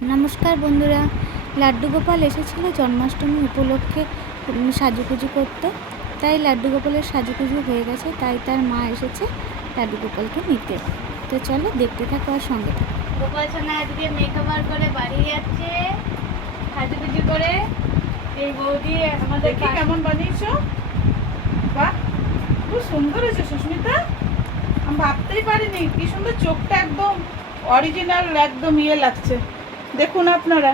নমস্কার বন্ধুরা, লাড্ডু গোপাল এসেছিল জন্মাষ্টমী উপলক্ষে সাজুগুজু করতে। তাই লাড্ডু গোপালের সাজুগুজু হয়ে গেছে, তাই তার মা এসেছে লাড্ডু গোপালকে নিতে। তো চলো দেখতে থাকো আর সঙ্গে থাকো। গোপাল সোনা আজকে মেকওভার করে বাড়ি যাচ্ছে সাজুগুজু করে। এই বৌদি আমাদের কেমন বানিয়েছো? বাহ, খুব সুন্দর হয়েছে সুস্মিতা। আমি ভাবতেই পারিনি কি সুন্দর, চোখটা একদম অরিজিনাল, একদম লাগছে। দেখুন আপনারা,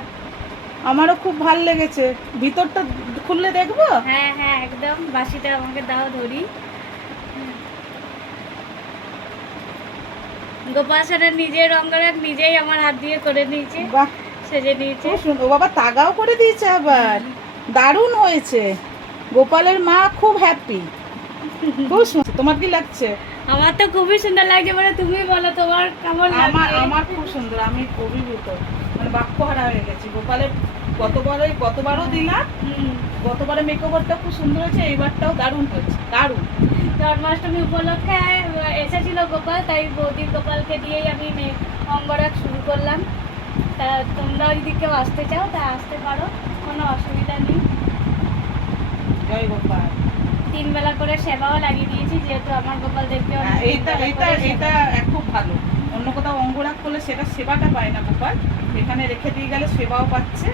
আমারও খুব ভালো লেগেছে। ভিতরটা খুললে দেখবো? হ্যাঁ হ্যাঁ একদম। বাসিটা আমাকে দাও ধরি। গোপাল সোনা নিজের রঙ্গরাগ নিজেই আমার হাত দিয়ে করে নিয়েছে, বাহ, সেজে নিয়েছে। খুব সুন্দর। ও বাবা, তাগাও করে দিয়েছে আবার, দারুণ হয়েছে। গোপালের মা খুব হ্যাপি, খুব সুন্দর। তোমার কি লাগছে? আমার তো খুবই সুন্দর লাগছে। মানে তুমি বলো তোমার কেমন লাগছে? আমার খুব সুন্দর। আমি অভিভূত, মানে বাক্য হারা হয়ে গেছি। গোপালের গতবারও দিলাম, গতবারে মেকওভারটা খুব সুন্দর হয়েছে, এইবারটাও দারুণ হয়েছে, দারুণ। জন্মাষ্টমী উপলক্ষে এসেছিল গোপাল, তাই বৌদির গোপালকে দিয়েই আমি অঙ্গরাগ শুরু করলাম। তা তোমরাও যদি কেউ আসতে চাও তা আসতে পারো, কোনো অসুবিধা নেই। জয় গোপাল। 3 বেলা করে সেবাও লাগিয়ে দিয়েছি, যেহেতু আমার গোপালদেরকে এটা খুব ভালো। অন্য কোথাও অঙ্গরাগ করলে সেটা সেবাটা পায় না গোপাল, এখানে রেখে দিয়ে গেলে সেবাও পাচ্ছে,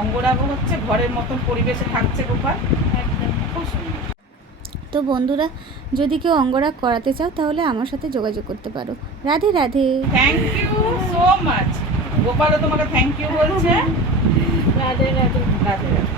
অঙ্গরাগও হচ্ছে, ঘরের মতন পরিবেশে থাকছে গোপাল। একদম খুব সুন্দর। তো বন্ধুরা, যদি কেউ অঙ্গরাগ করাতে চাও তাহলে আমার সাথে যোগাযোগ করতে পারো। Radhe Radhe. Thank you so much. গোপালও তোমাকে থ্যাংক ইউ বলছে। রাধে রাধে। রাধে রাধে।